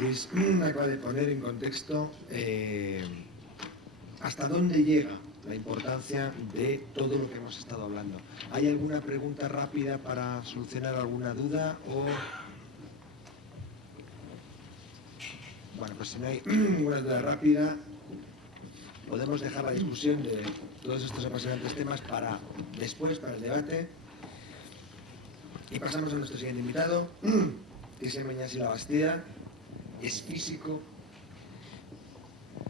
Luis acaba de poner en contexto hasta dónde llega la importancia de todo lo que hemos estado hablando. ¿Hay alguna pregunta rápida para solucionar alguna duda? Bueno, pues si no hay ninguna duda rápida, podemos dejar la discusión de todos estos apasionantes temas para después, para el debate. Y pasamos a nuestro siguiente invitado, que es Iñasi Labastida. Es físico,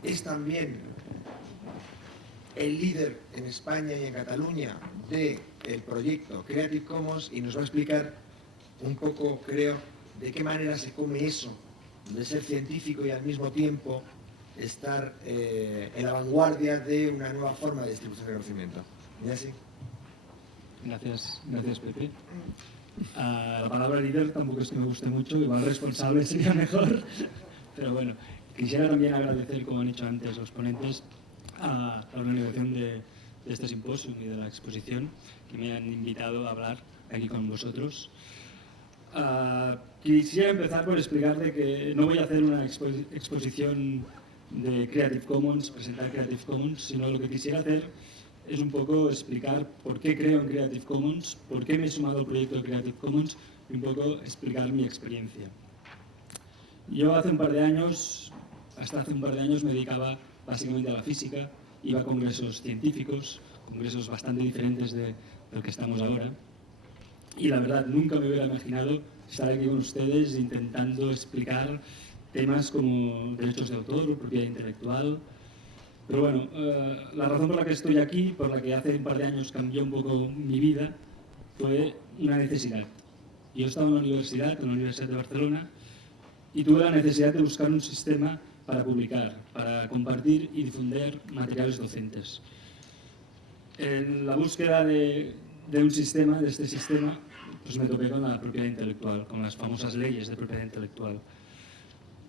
es también el líder en España y en Cataluña del proyecto Creative Commons y nos va a explicar un poco, creo, de qué manera se come eso de ser científico y al mismo tiempo estar en la vanguardia de una nueva forma de distribución de conocimiento. Iñasi. Gracias Pepe. La palabra líder tampoco es que me guste mucho, igual responsable sería mejor, pero bueno, quisiera también agradecer, como han dicho antes los ponentes, a la organización de este simposio y de la exposición, que me han invitado a hablar aquí con vosotros. Quisiera empezar por explicarle que no voy a hacer una exposición de Creative Commons, presentar Creative Commons, sino lo que quisiera hacer es un poco explicar por qué creo en Creative Commons, por qué me he sumado al proyecto de Creative Commons y un poco explicar mi experiencia. Yo hasta hace un par de años me dedicaba básicamente a la física, iba a congresos científicos, congresos bastante diferentes de lo que estamos ahora, y la verdad nunca me hubiera imaginado estar aquí con ustedes intentando explicar temas como derechos de autor, propiedad intelectual. Pero bueno, la razón por la que estoy aquí, por la que hace un par de años cambió un poco mi vida, fue una necesidad. Yo estaba en la Universidad de Barcelona, y tuve la necesidad de buscar un sistema para publicar, para compartir y difundir materiales docentes. En la búsqueda de este sistema, pues me topé con la propiedad intelectual, con las famosas leyes de propiedad intelectual.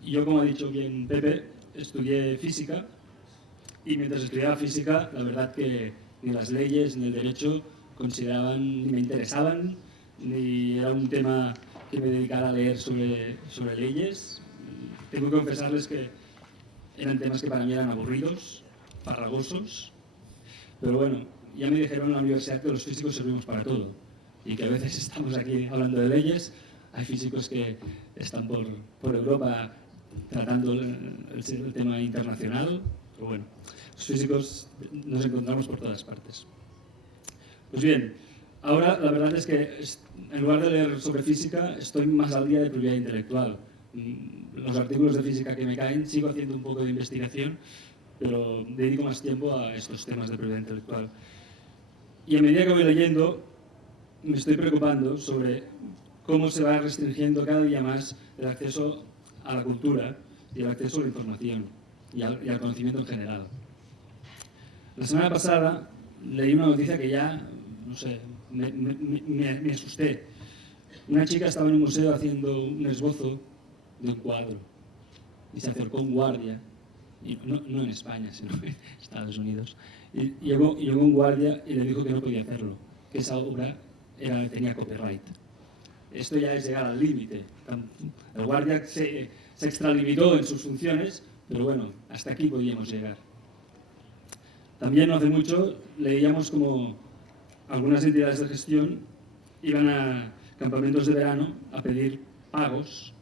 Yo, como ha dicho bien Pepe, estudié física, y mientras estudiaba física, la verdad que ni las leyes ni el derecho ni me interesaban, ni era un tema que me dedicara a leer sobre leyes. Tengo que confesarles que eran temas que para mí eran aburridos, farragosos, pero bueno, ya me dijeron en la universidad que los físicos servimos para todo y que a veces estamos aquí hablando de leyes, hay físicos que están por Europa tratando el tema internacional, pero bueno, los físicos nos encontramos por todas partes. Pues bien, ahora la verdad es que en lugar de leer sobre física estoy más al día de propiedad intelectual. Los artículos de física que me caen sigo haciendo un poco de investigación, pero dedico más tiempo a estos temas de propiedad intelectual. Y a medida que voy leyendo me estoy preocupando sobre cómo se va restringiendo cada día más el acceso a la cultura y el acceso a la información y al conocimiento en general. La semana pasada leí una noticia que ya, no sé, me asusté. Una chica estaba en un museo haciendo un esbozo de un cuadro y se acercó un guardia, y no en España, sino en Estados Unidos, y llegó un guardia y le dijo que no podía hacerlo, que esa obra tenía copyright. Esto ya es llegar al límite. El guardia se extralimitó en sus funciones, pero bueno, hasta aquí podíamos llegar. También no hace mucho leíamos como algunas entidades de gestión iban a campamentos de verano a pedir pagos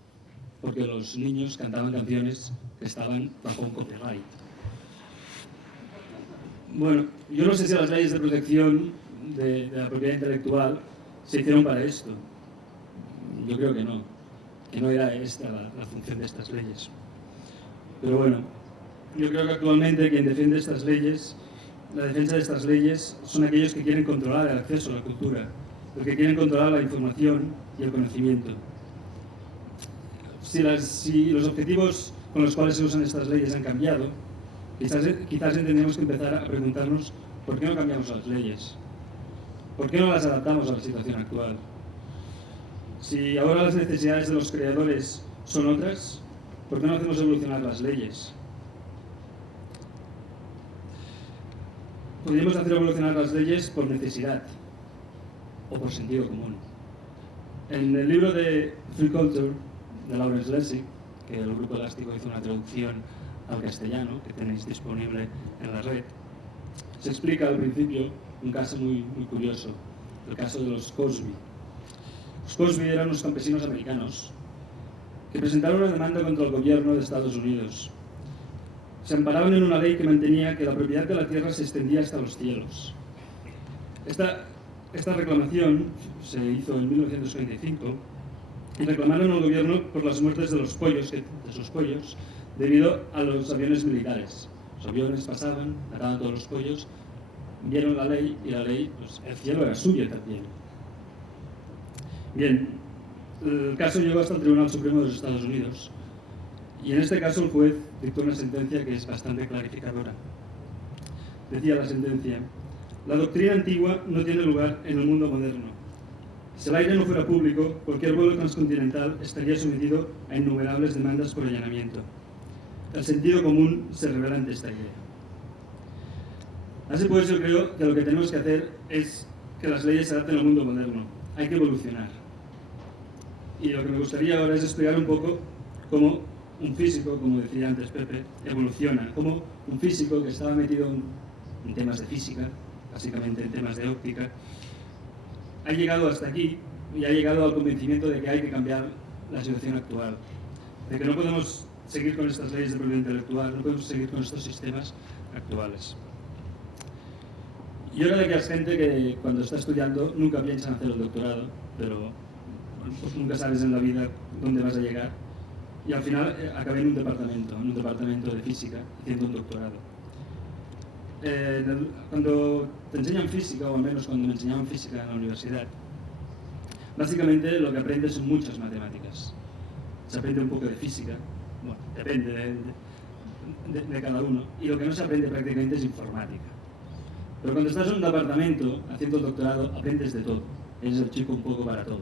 porque los niños cantaban canciones que estaban bajo un copyright. Bueno, yo no sé si las leyes de protección de la propiedad intelectual se hicieron para esto. Yo creo que no era esta la función de estas leyes. Pero bueno, yo creo que actualmente quien defiende estas leyes, la defensa de estas leyes, son aquellos que quieren controlar el acceso a la cultura, los que quieren controlar la información y el conocimiento. Si los objetivos con los cuales se usan estas leyes han cambiado, quizás tendríamos que empezar a preguntarnos por qué no cambiamos las leyes, por qué no las adaptamos a la situación actual. Si ahora las necesidades de los creadores son otras, ¿por qué no hacemos evolucionar las leyes? Podríamos hacer evolucionar las leyes por necesidad o por sentido común. En el libro de Free Culture, de Lawrence Lessig, que el Grupo Elástico hizo una traducción al castellano, que tenéis disponible en la red, se explica al principio un caso muy curioso, el caso de los Cosby. Los Cosby eran unos campesinos americanos que presentaron una demanda contra el gobierno de Estados Unidos. Se amparaban en una ley que mantenía que la propiedad de la tierra se extendía hasta los cielos. Esta reclamación se hizo en 1945 y reclamaron al gobierno por las muertes de sus pollos debido a los aviones militares. Los aviones pasaban, mataban todos los pollos, vieron la ley y la ley, pues el cielo era suyo también. Bien, el caso llegó hasta el Tribunal Supremo de los Estados Unidos y en este caso el juez dictó una sentencia que es bastante clarificadora. Decía la sentencia: la doctrina antigua no tiene lugar en el mundo moderno. Si el aire no fuera público, cualquier vuelo transcontinental estaría sometido a innumerables demandas por allanamiento. El sentido común se revela ante esta idea. Así pues, yo creo que lo que tenemos que hacer es que las leyes se adapten al mundo moderno. Hay que evolucionar. Y lo que me gustaría ahora es explicar un poco cómo un físico, como decía antes Pepe, evoluciona. Cómo un físico que estaba metido en temas de física, básicamente en temas de óptica, ha llegado hasta aquí y ha llegado al convencimiento de que hay que cambiar la situación actual, de que no podemos seguir con estas leyes de propiedad intelectual, no podemos seguir con estos sistemas actuales. Yo era de aquella gente que cuando está estudiando nunca piensa en hacer el doctorado, pero pues nunca sabes en la vida dónde vas a llegar, y al final acabé en un departamento de física, haciendo un doctorado. Cuando te enseñan física, o al menos cuando me enseñaban física en la universidad, básicamente lo que aprendes son muchas matemáticas. Se aprende un poco de física, bueno, depende de cada uno, y lo que no se aprende prácticamente es informática. Pero cuando estás en un departamento haciendo el doctorado, aprendes de todo, eres el chico un poco para todo.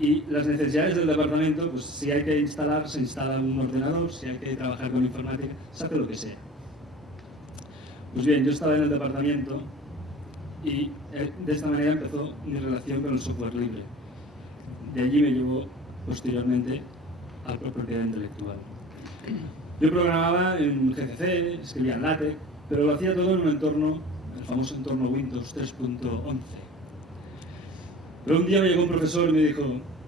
Y las necesidades del departamento, pues si hay que instalar, se instala un ordenador, si hay que trabajar con informática, se hace lo que sea. Pues bien, yo estaba en el departamento y de esta manera empezó mi relación con el software libre. De allí me llevó posteriormente a la propiedad intelectual. Yo programaba en GCC, escribía en LaTeX, pero lo hacía todo en un entorno, el famoso entorno Windows 3.11. Pero un día me llegó un profesor y me dijo: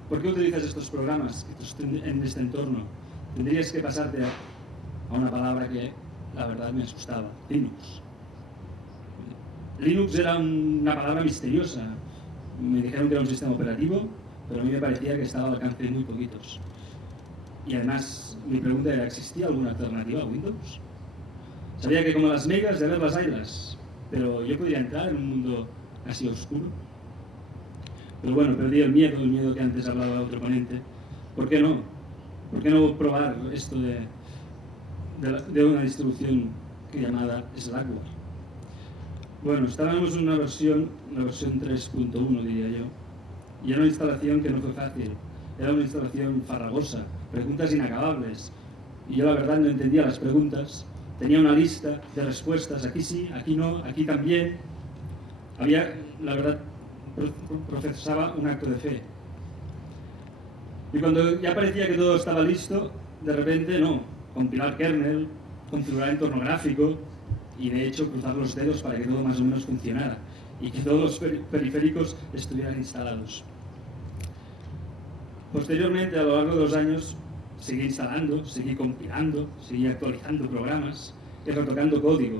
¿por qué utilizas estos programas en este entorno? Tendrías que pasarte a una palabra que la verdad me asustaba: Linux. Linux era una palabra misteriosa. Me dijeron que era un sistema operativo, pero a mí me parecía que estaba al alcance de muy poquitos. Y además, mi pregunta era: ¿existía alguna alternativa a Windows? Sabía que como las megas, de haber las haylas, pero yo podría entrar en un mundo así oscuro. Pero bueno, perdí el miedo que antes hablaba otro ponente. ¿Por qué no? ¿Por qué no probar esto de una distribución llamada Slackware? Bueno, estábamos en una versión 3.1, diría yo, y era una instalación que no fue fácil. Era una instalación farragosa, preguntas inacabables, y yo la verdad no entendía las preguntas. Tenía una lista de respuestas: aquí sí, aquí no, aquí también. La verdad, profesaba un acto de fe. Y cuando ya parecía que todo estaba listo, de repente no, compilar kernel, configurar entorno gráfico y de hecho cruzar los dedos para que todo más o menos funcionara y que todos los periféricos estuvieran instalados. Posteriormente, a lo largo de los años, seguí instalando, seguí compilando, seguí actualizando programas y retocando código.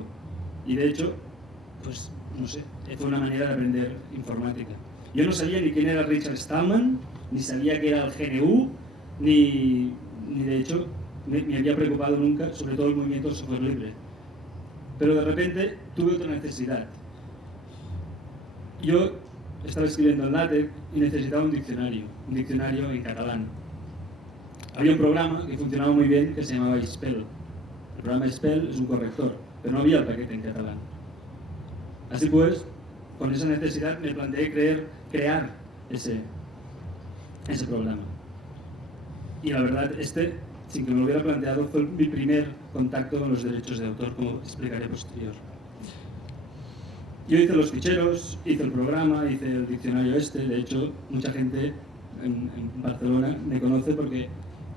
Y de hecho, pues no sé, fue una manera de aprender informática. Yo no sabía ni quién era Richard Stallman, ni sabía qué era el GNU, ni de hecho me había preocupado nunca sobre todo el movimiento del software libre. Pero de repente tuve otra necesidad. Yo estaba escribiendo en LaTeX y necesitaba un diccionario en catalán. Había un programa que funcionaba muy bien que se llamaba Spell. El programa Spell es un corrector, pero no había el paquete en catalán. Así pues, con esa necesidad me planteé crear ese programa. Y la verdad, sin que me lo hubiera planteado, fue mi primer contacto con los derechos de autor, como explicaré posterior. Yo hice los ficheros, hice el programa, hice el diccionario de hecho, mucha gente en Barcelona me conoce porque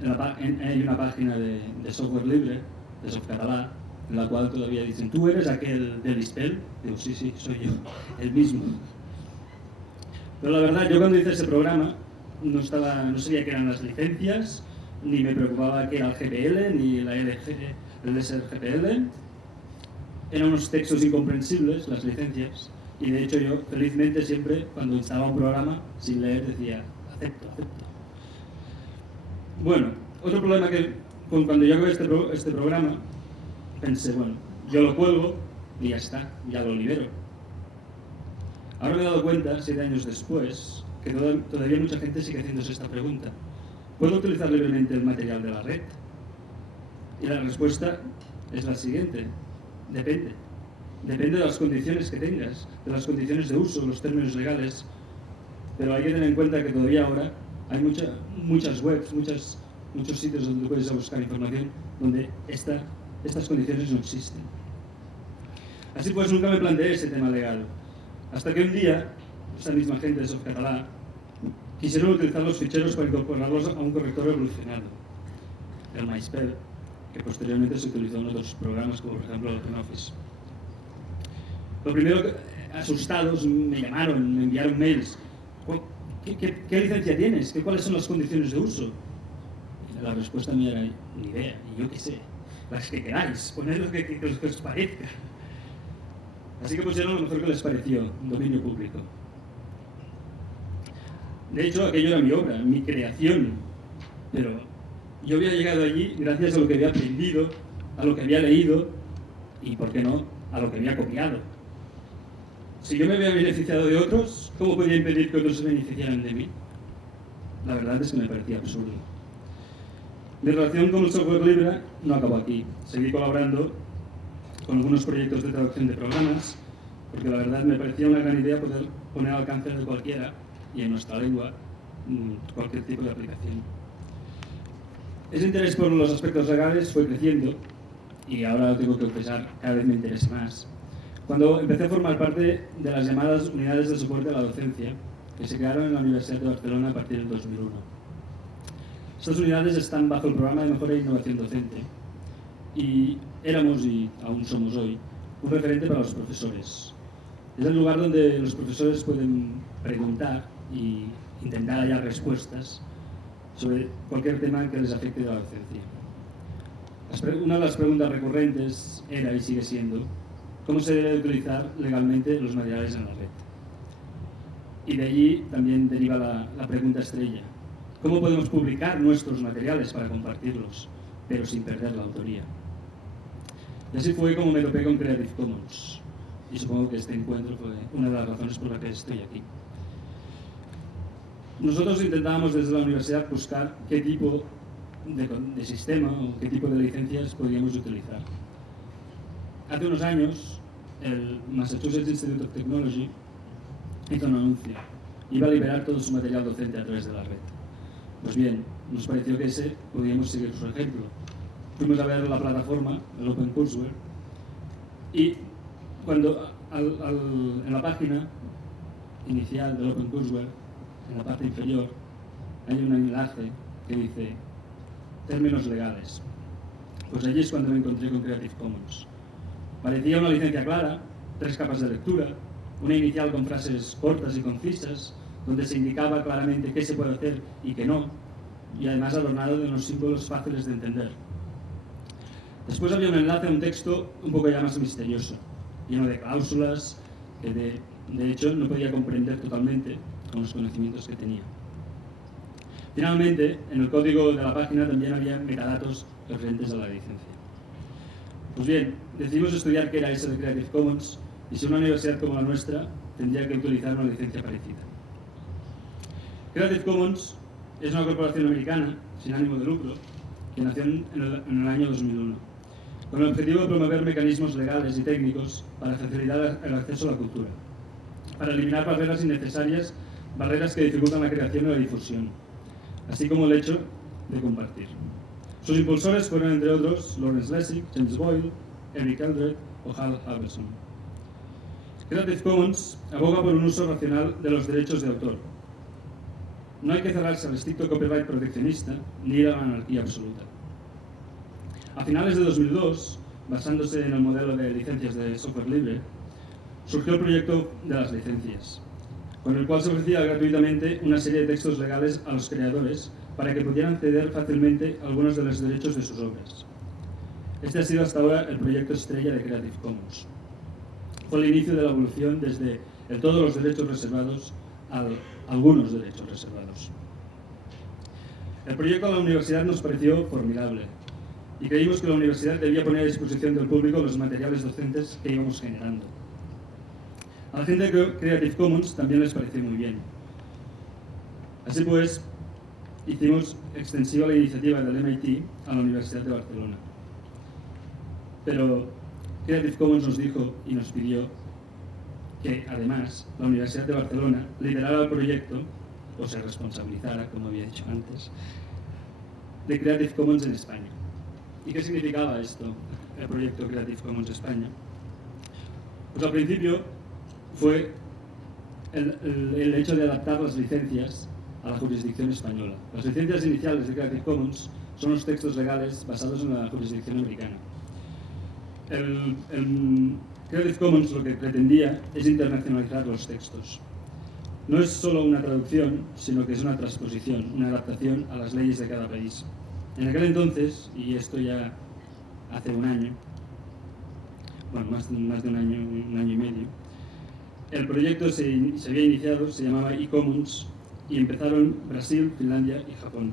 hay una página de software libre, de Softcatalà, en la cual todavía dicen, ¿tú eres aquel del ISPEL? Digo, sí, soy yo, el mismo. Pero la verdad, yo cuando hice ese programa no sabía qué eran las licencias, ni me preocupaba qué era el GPL, ni el SRGPL. Eran unos textos incomprensibles, las licencias, y de hecho yo felizmente siempre, cuando instalaba un programa, sin leer, decía, acepto. Bueno, otro problema que cuando yo acabé este programa, pensé, bueno, yo lo cuelgo y ya está, ya lo libero. Ahora me he dado cuenta, 7 años después, que todavía mucha gente sigue haciéndose esta pregunta. ¿Puedo utilizar libremente el material de la red? Y la respuesta es la siguiente. Depende. Depende de las condiciones que tengas, de las condiciones de uso, los términos legales. Pero hay que tener en cuenta que todavía ahora hay muchas webs, muchos sitios donde puedes buscar información donde estas condiciones no existen. Así pues, nunca me planteé ese tema legal. Hasta que un día, esa misma gente de Softcatalà quisieron utilizar los ficheros para incorporarlos a un corrector evolucionado, el MySpell, que posteriormente se utilizó en otros programas como por ejemplo el OpenOffice. Lo primero, asustados, me llamaron, me enviaron mails. ¿Qué licencia tienes? ¿Cuáles son las condiciones de uso? Y la respuesta mía era, ni idea, y yo qué sé, las que queráis, poned lo que os parezca. Así que pusieron lo mejor que les pareció, dominio público. De hecho, aquello era mi obra, mi creación, pero yo había llegado allí gracias a lo que había aprendido, a lo que había leído y, ¿por qué no?, a lo que había copiado. Si yo me había beneficiado de otros, ¿cómo podía impedir que otros se beneficiaran de mí? La verdad es que me parecía absurdo. Mi relación con el software libre no acabó aquí. Seguí colaborando con algunos proyectos de traducción de programas, porque la verdad me parecía una gran idea poder poner al alcance de cualquiera, y en nuestra lengua, cualquier tipo de aplicación. Ese interés por los aspectos legales fue creciendo, y ahora lo tengo que confesar, cada vez me interesa más. Cuando empecé a formar parte de las llamadas unidades de soporte a la docencia, que se crearon en la Universidad de Barcelona a partir del 2001. Estas unidades están bajo el programa de mejora e innovación docente, y éramos, y aún somos hoy, un referente para los profesores. Es el lugar donde los profesores pueden preguntar y intentar hallar respuestas sobre cualquier tema que les afecte de la docencia. Una de las preguntas recurrentes era y sigue siendo cómo se debe utilizar legalmente los materiales en la red. Y de allí también deriva la pregunta estrella. ¿Cómo podemos publicar nuestros materiales para compartirlos, pero sin perder la autoría? Y así fue como me topé con Creative Commons. Y supongo que este encuentro fue una de las razones por las que estoy aquí. Nosotros intentábamos desde la universidad buscar qué tipo de sistema o qué tipo de licencias podíamos utilizar. Hace unos años, el Massachusetts Institute of Technology hizo un anuncio. Iba a liberar todo su material docente a través de la red. Pues bien, nos pareció que ese podíamos seguir su ejemplo. Fuimos a ver la plataforma, el OpenCourseware, y cuando en la página inicial del OpenCourseware, en la parte inferior, hay un enlace que dice términos legales. Pues allí es cuando me encontré con Creative Commons. Parecía una licencia clara, 3 capas de lectura, una inicial con frases cortas y concisas, donde se indicaba claramente qué se puede hacer y qué no, y además adornado de unos símbolos fáciles de entender. Después había un enlace a un texto un poco ya más misterioso, lleno de cláusulas que de hecho no podía comprender totalmente con los conocimientos que tenía. Finalmente, en el código de la página también había metadatos referentes a la licencia. Pues bien, decidimos estudiar qué era eso de Creative Commons y si una universidad como la nuestra tendría que utilizar una licencia parecida. Creative Commons es una corporación americana sin ánimo de lucro que nació en el año 2001, con el objetivo de promover mecanismos legales y técnicos para facilitar el acceso a la cultura, para eliminar barreras innecesarias, barreras que dificultan la creación y la difusión, así como el hecho de compartir. Sus impulsores fueron, entre otros, Lawrence Lessig, James Boyle, Eric Eldred o Hal Halverson. Creative Commons aboga por un uso racional de los derechos de autor. no hay que cerrarse al estricto copyright proteccionista ni ir a la anarquía absoluta. A finales de 2002, basándose en el modelo de licencias de software libre, surgió el proyecto de las licencias, con el cual se ofrecía gratuitamente una serie de textos legales a los creadores para que pudieran ceder fácilmente algunos de los derechos de sus obras. Este ha sido hasta ahora el proyecto estrella de Creative Commons. Fue el inicio de la evolución desde el todos los derechos reservados a algunos derechos reservados. El proyecto de la universidad nos pareció formidable y creímos que la universidad debía poner a disposición del público los materiales docentes que íbamos generando. A la gente de Creative Commons también les pareció muy bien. Así pues, hicimos extensiva la iniciativa del MIT a la Universidad de Barcelona. Pero Creative Commons nos dijo y nos pidió que, además, la Universidad de Barcelona liderara el proyecto, o se responsabilizara, como había dicho antes, de Creative Commons en España. ¿Y qué significaba esto, el proyecto Creative Commons España? Pues al principio fue el hecho de adaptar las licencias a la jurisdicción española. Las licencias iniciales de Creative Commons son los textos legales basados en la jurisdicción americana. El Creative Commons lo que pretendía es internacionalizar los textos. No es solo una traducción, sino que es una transposición, una adaptación a las leyes de cada país. En aquel entonces, y esto ya hace un año, bueno, más de un año y medio, el proyecto se había iniciado, se llamaba eCommons, y empezaron Brasil, Finlandia y Japón.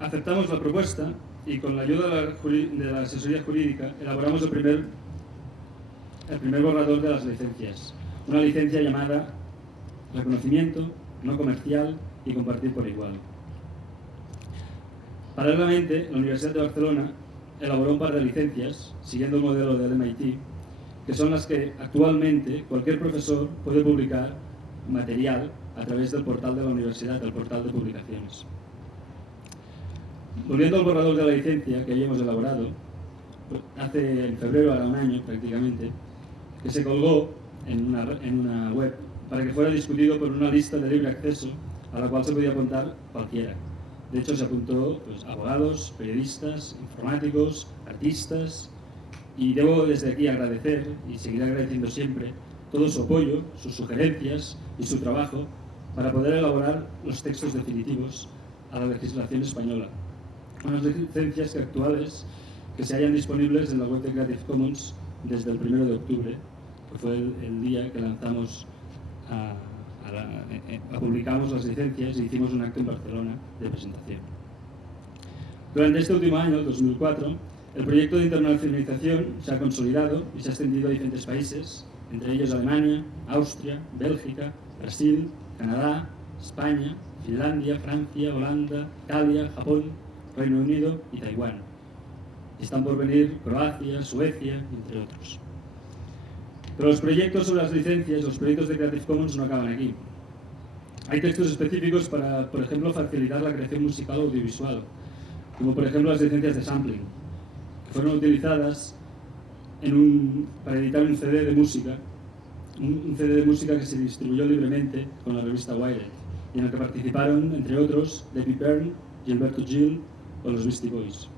Aceptamos la propuesta y con la ayuda de la asesoría jurídica elaboramos el primer borrador de las licencias. Una licencia llamada reconocimiento, no comercial y compartir por igual. Paralelamente, la Universidad de Barcelona elaboró un par de licencias, siguiendo el modelo del MIT, que son las que actualmente cualquier profesor puede publicar material a través del portal de la universidad, del portal de publicaciones. Volviendo al borrador de la licencia que habíamos elaborado, en febrero, hará un año prácticamente, que se colgó en una web para que fuera discutido por una lista de libre acceso a la cual se podía apuntar cualquiera. De hecho, se apuntó abogados, periodistas, informáticos, artistas, y debo desde aquí agradecer, y seguiré agradeciendo siempre, todo su apoyo, sus sugerencias y su trabajo para poder elaborar los textos definitivos a la legislación española. Unas licencias actuales que se hallan disponibles en la web de Creative Commons desde el 1 de octubre, que fue el día que lanzamos publicamos las licencias y hicimos un acto en Barcelona de presentación. Durante este último año, 2004, el proyecto de internacionalización se ha consolidado y se ha extendido a diferentes países, entre ellos Alemania, Austria, Bélgica, Brasil, Canadá, España, Finlandia, Francia, Holanda, Italia, Japón, Reino Unido y Taiwán. Están por venir Croacia, Suecia, entre otros. Pero los proyectos sobre las licencias, los proyectos de Creative Commons no acaban aquí. Hay textos específicos para, por ejemplo, facilitar la creación musical o audiovisual, como por ejemplo las licencias de sampling, que fueron utilizadas para editar un CD de música, un CD de música que se distribuyó libremente con la revista Wired, y en el que participaron, entre otros, David Byrne, Gilberto Gil o los Beastie Boys.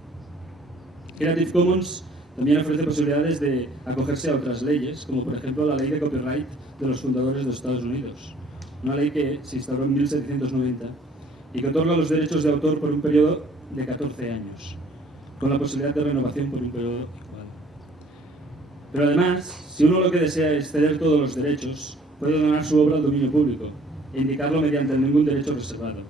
Creative Commons también ofrece posibilidades de acogerse a otras leyes, como por ejemplo la ley de copyright de los fundadores de los Estados Unidos, una ley que se instauró en 1790 y que otorga los derechos de autor por un periodo de 14 años, con la posibilidad de renovación por un periodo igual. Pero además, si uno lo que desea es ceder todos los derechos, puede donar su obra al dominio público e indicarlo mediante ningún derecho reservado.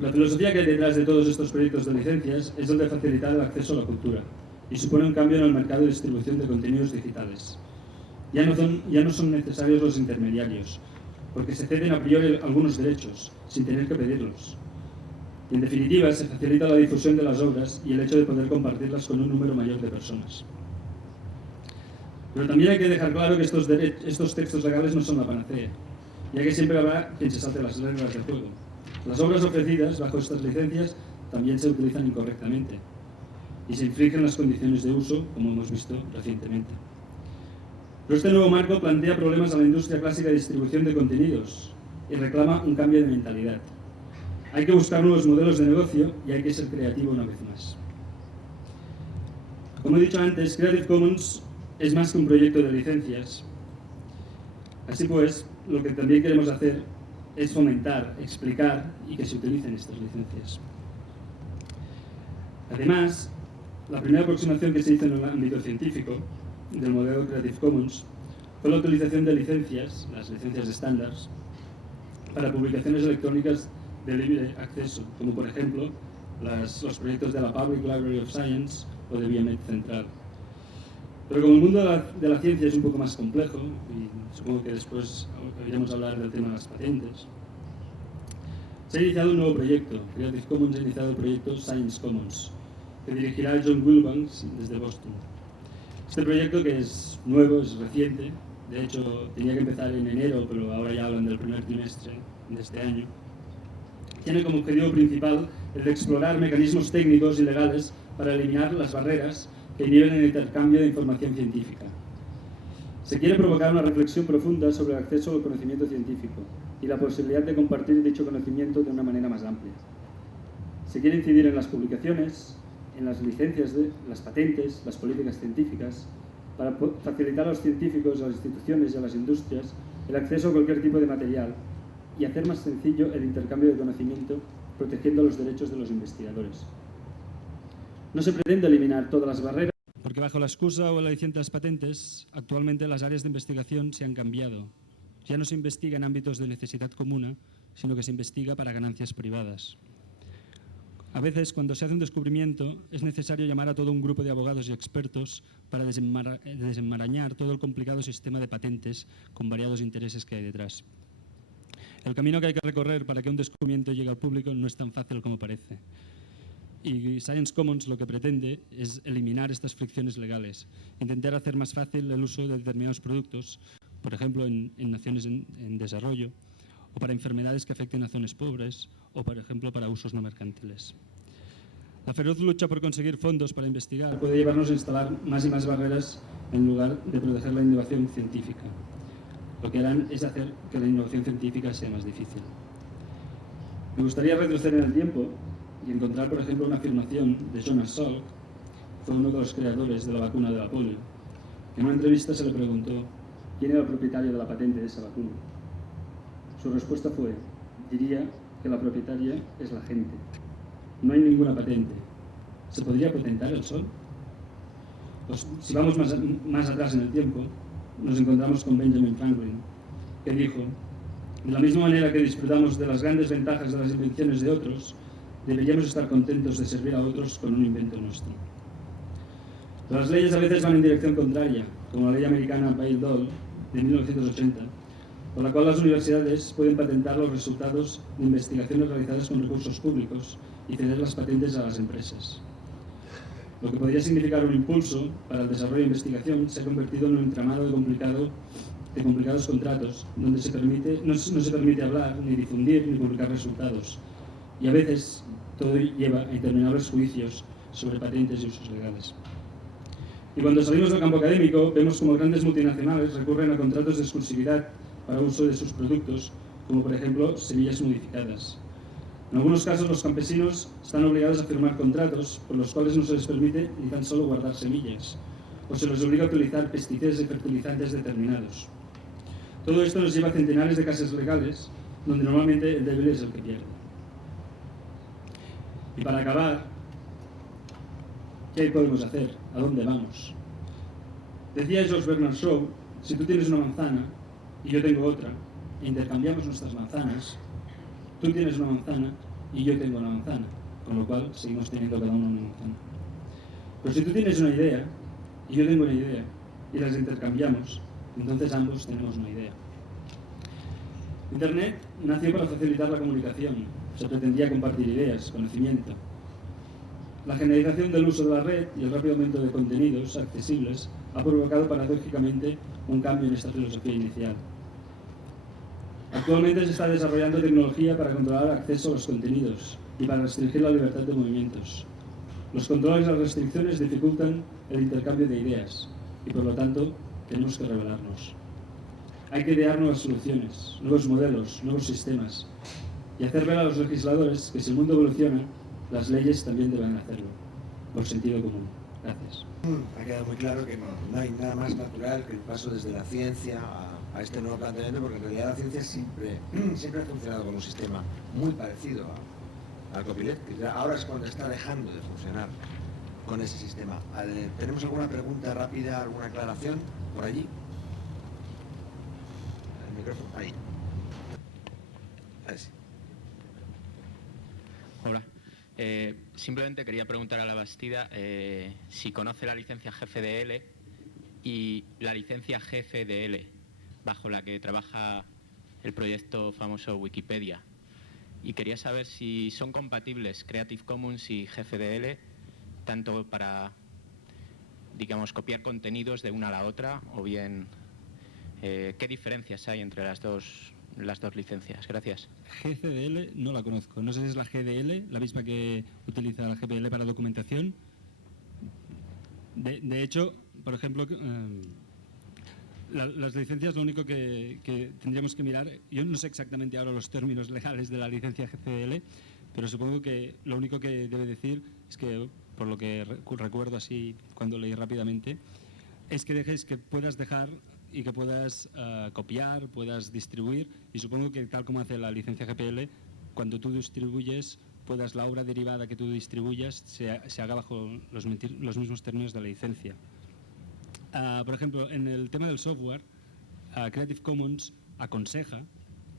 La filosofía que hay detrás de todos estos proyectos de licencias es el de facilitar el acceso a la cultura y supone un cambio en el mercado de distribución de contenidos digitales. Ya no son necesarios los intermediarios, porque se ceden a priori algunos derechos, sin tener que pedirlos. Y en definitiva, se facilita la difusión de las obras y el hecho de poder compartirlas con un número mayor de personas. Pero también hay que dejar claro que estos textos legales no son la panacea, ya que siempre habrá quien se salte las reglas del juego. Las obras ofrecidas bajo estas licencias también se utilizan incorrectamente y se infringen las condiciones de uso, como hemos visto recientemente. Pero este nuevo marco plantea problemas a la industria clásica de distribución de contenidos y reclama un cambio de mentalidad. Hay que buscar nuevos modelos de negocio y hay que ser creativo una vez más. Como he dicho antes, Creative Commons es más que un proyecto de licencias. Así pues, lo que también queremos hacer es fomentar, explicar y que se utilicen estas licencias. Además, la primera aproximación que se hizo en el ámbito científico del modelo Creative Commons fue la utilización de licencias, las licencias estándares, para publicaciones electrónicas de libre acceso, como por ejemplo los proyectos de la Public Library of Science o de BioMed Central. Pero como el mundo de la ciencia es un poco más complejo, y supongo que después iremos a hablar del tema de las patentes, se ha iniciado un nuevo proyecto. Creative Commons ha iniciado el proyecto Science Commons, que dirigirá John Wilbanks desde Boston. Este proyecto, que es nuevo, es reciente, de hecho tenía que empezar en enero, pero ahora ya hablan del primer trimestre de este año, tiene como objetivo principal el de explorar mecanismos técnicos y legales para eliminar las barreras que inhiben el intercambio de información científica. Se quiere provocar una reflexión profunda sobre el acceso al conocimiento científico y la posibilidad de compartir dicho conocimiento de una manera más amplia. Se quiere incidir en las publicaciones, en las licencias, las patentes, las políticas científicas, para facilitar a los científicos, a las instituciones y a las industrias el acceso a cualquier tipo de material y hacer más sencillo el intercambio de conocimiento, protegiendo los derechos de los investigadores. No se pretende eliminar todas las barreras, porque bajo la excusa o la licencia de las patentes, actualmente las áreas de investigación se han cambiado. Ya no se investiga en ámbitos de necesidad común, sino que se investiga para ganancias privadas. A veces, cuando se hace un descubrimiento, es necesario llamar a todo un grupo de abogados y expertos para desenmarañar todo el complicado sistema de patentes con variados intereses que hay detrás. El camino que hay que recorrer para que un descubrimiento llegue al público no es tan fácil como parece. Y Science Commons lo que pretende es eliminar estas fricciones legales, intentar hacer más fácil el uso de determinados productos, por ejemplo, en naciones en desarrollo, o para enfermedades que afecten a zonas pobres, o por ejemplo para usos no mercantiles. La feroz lucha por conseguir fondos para investigar puede llevarnos a instalar más y más barreras en lugar de proteger la innovación científica. Lo que harán es hacer que la innovación científica sea más difícil. Me gustaría retroceder en el tiempo y encontrar, por ejemplo, una afirmación de Jonas Salk, que fue uno de los creadores de la vacuna de la polio, que en una entrevista se le preguntó quién era el propietario de la patente de esa vacuna. Su respuesta fue: diría que la propietaria es la gente. No hay ninguna patente. ¿Se podría patentar el sol? Pues, si vamos más atrás en el tiempo, nos encontramos con Benjamin Franklin, que dijo: de la misma manera que disfrutamos de las grandes ventajas de las invenciones de otros, deberíamos estar contentos de servir a otros con un invento nuestro. Pero las leyes a veces van en dirección contraria, como la ley americana Bayh-Dole de 1980, por la cual las universidades pueden patentar los resultados de investigaciones realizadas con recursos públicos y ceder las patentes a las empresas. Lo que podría significar un impulso para el desarrollo de investigación se ha convertido en un entramado de complicados contratos, donde no se permite hablar, ni difundir, ni publicar resultados. Y a veces todo lleva a interminables juicios sobre patentes y usos legales. Y cuando salimos del campo académico, vemos como grandes multinacionales recurren a contratos de exclusividad para uso de sus productos, como por ejemplo semillas modificadas. En algunos casos, los campesinos están obligados a firmar contratos por los cuales no se les permite ni tan solo guardar semillas, o se les obliga a utilizar pesticidas y fertilizantes determinados. Todo esto nos lleva a centenares de casos legales, donde normalmente el débil es el que pierde. Y para acabar, ¿qué podemos hacer? ¿A dónde vamos? Decía George Bernard Shaw: si tú tienes una manzana y yo tengo otra, e intercambiamos nuestras manzanas, tú tienes una manzana y yo tengo una manzana, con lo cual seguimos teniendo cada uno una manzana. Pero si tú tienes una idea y yo tengo una idea y las intercambiamos, entonces ambos tenemos una idea. Internet nació para facilitar la comunicación. Se pretendía compartir ideas, conocimiento. La generalización del uso de la red y el rápido aumento de contenidos accesibles ha provocado paradójicamente un cambio en esta filosofía inicial. Actualmente se está desarrollando tecnología para controlar el acceso a los contenidos y para restringir la libertad de movimientos. Los controles y las restricciones dificultan el intercambio de ideas y, por lo tanto, tenemos que revelarnos. Hay que idear nuevas soluciones, nuevos modelos, nuevos sistemas y hacer ver a los legisladores que si el mundo evoluciona, las leyes también deben hacerlo, por sentido común. Gracias. Ha quedado muy claro que no hay nada más natural que el paso desde la ciencia a este nuevo planteamiento, porque en realidad la ciencia siempre ha funcionado con un sistema muy parecido al copyleft. Ahora es cuando está dejando de funcionar con ese sistema. ¿Tenemos alguna pregunta rápida, alguna aclaración por allí? El micrófono, ahí. Ahí sí. Hola. Simplemente quería preguntar a la Bastida si conoce la licencia GFDL y la licencia GFDL bajo la que trabaja el proyecto famoso Wikipedia. Y quería saber si son compatibles Creative Commons y GFDL, tanto para, digamos, copiar contenidos de una a la otra, o bien qué diferencias hay entre las dos licencias. Gracias. GCDL no la conozco. No sé si es la GDL, la misma que utiliza la GPL para documentación. De hecho, por ejemplo, las licencias, lo único que tendríamos que mirar, yo no sé exactamente ahora los términos legales de la licencia GCDL, pero supongo que lo único que debe decir es que, por lo que recuerdo así cuando leí rápidamente, es que dejes que puedas dejar y que puedas copiar, puedas distribuir, y supongo que tal como hace la licencia GPL, cuando tú distribuyes, puedas la obra derivada que tú distribuyas se haga bajo los mismos términos de la licencia. Por ejemplo, en el tema del software, Creative Commons aconseja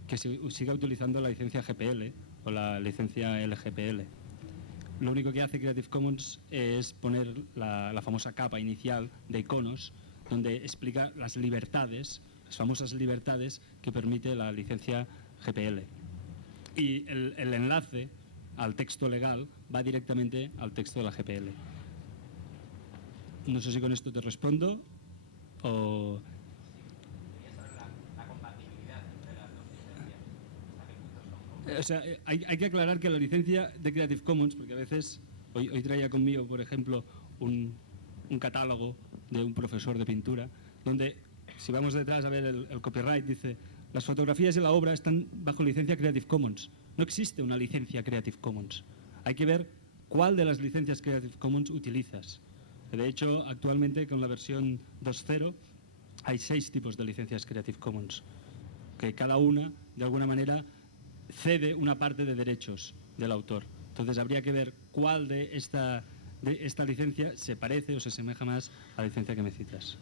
que se siga utilizando la licencia GPL o la licencia LGPL. Lo único que hace Creative Commons es poner la famosa capa inicial de iconos, donde explica las libertades, las famosas libertades que permite la licencia GPL. Y el enlace al texto legal va directamente al texto de la GPL. No sé si con esto te respondo o... La compatibilidad entre las dos licencias. O sea, hay que aclarar que la licencia de Creative Commons, porque a veces, hoy traía conmigo, por ejemplo, un catálogo de un profesor de pintura, donde, si vamos detrás a ver el copyright, dice, las fotografías de la obra están bajo licencia Creative Commons. No existe una licencia Creative Commons. Hay que ver cuál de las licencias Creative Commons utilizas. De hecho, actualmente con la versión 2.0 hay 6 tipos de licencias Creative Commons, que cada una, de alguna manera, cede una parte de derechos del autor. Entonces habría que ver cuál de esta licencia se parece o se asemeja más a la licencia que me citas.